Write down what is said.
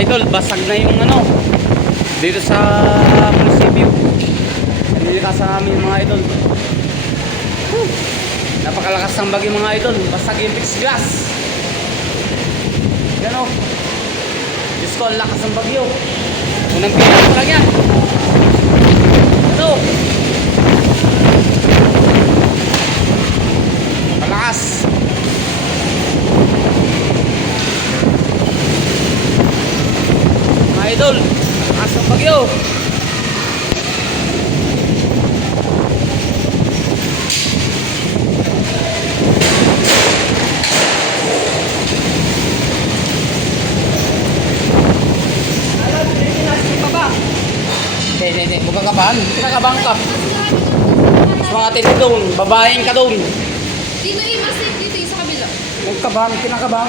idol, basag na yung ano dito sa munisipyo. Hindi ka sa amin mga idol. Napakalakas ng bagyo mga idol. Basag yung fixed glass. Yan o. Diyos ko, ang lakas ng bagyo. Unang pinag lang yan. Ito. Malakas. Mga idol, lakas ng bagyo. Hindi. Huwag kang kabahan. Kinakabahan ka. Sa mga tindi doon. Babaeng ka doon. Dito mas dito sa kabila. Huwag kabahan. Kinakabahan.